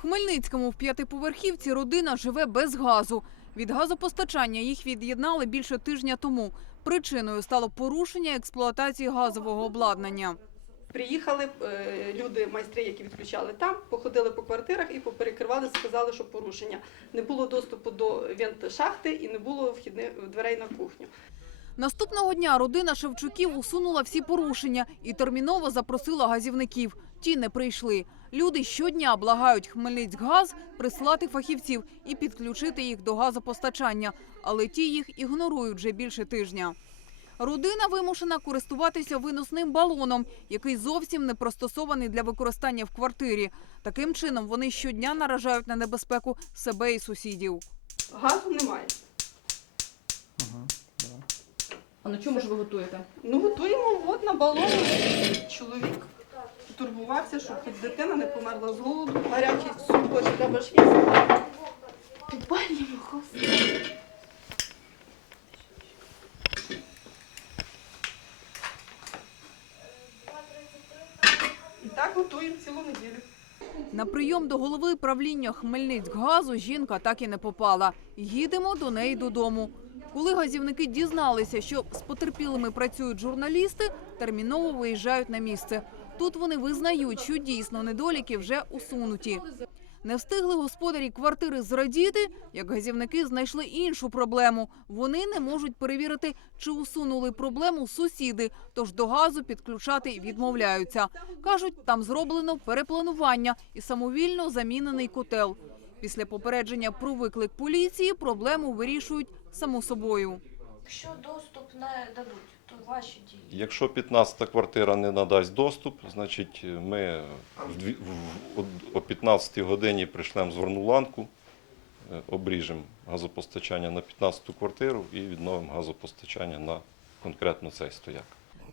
Хмельницькому в п'ятиповерхівці родина живе без газу. Від газопостачання їх від'єднали більше тижня тому. Причиною стало порушення експлуатації газового обладнання. Приїхали е, люди, майстри, які відключали там, походили по квартирах і поперекривали, сказали, що порушення. Не було доступу до вент-шахти і не було вхідних дверей на кухню. Наступного дня родина Шевчуків усунула всі порушення і терміново запросила газівників. Ті не прийшли. Люди щодня благають Хмельницькгаз прислати фахівців і підключити їх до газопостачання, але ті їх ігнорують вже більше тижня. Родина вимушена користуватися виносним балоном, який зовсім не пристосований для використання в квартирі. Таким чином вони щодня наражають на небезпеку себе і сусідів. Газу немає. А на чому ж ви готуєте? Ну, готуємо от на балоні. Чоловік турбувався, щоб хоч дитина не померла з голоду. Гарячий суп хоч треба ж їсти. Підпалюємо, господи. І так готуємо цілу неділю. На прийом до голови правління Хмельницькгазу жінка так і не попала. Їдемо до неї додому. Коли газівники дізналися, що з потерпілими працюють журналісти, терміново виїжджають на місце. Тут вони визнають, що дійсно недоліки вже усунуті. Не встигли господарі квартири зрадіти, як газівники знайшли іншу проблему. Вони не можуть перевірити, чи усунули проблему сусіди, тож до газу підключати відмовляються. Кажуть, там зроблено перепланування і самовільно замінений котел. Після попередження про виклик поліції проблему вирішують само собою. Якщо доступ не дадуть, то ваші дії. Якщо 15-та квартира не надасть доступ, значить ми в дві- о 15-й годині прийшлемо зверну ланку, е, обріжемо газопостачання на 15-ту квартиру і відновимо газопостачання на конкретно цей стояк.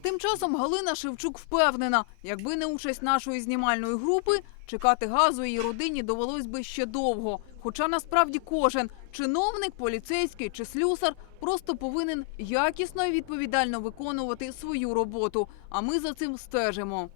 Тим часом Галина Шевчук впевнена, якби не участь нашої знімальної групи, чекати газу її родині довелось би ще довго. Хоча насправді кожен чиновник, поліцейський чи слюсар просто повинен якісно і відповідально виконувати свою роботу. А ми за цим стежимо.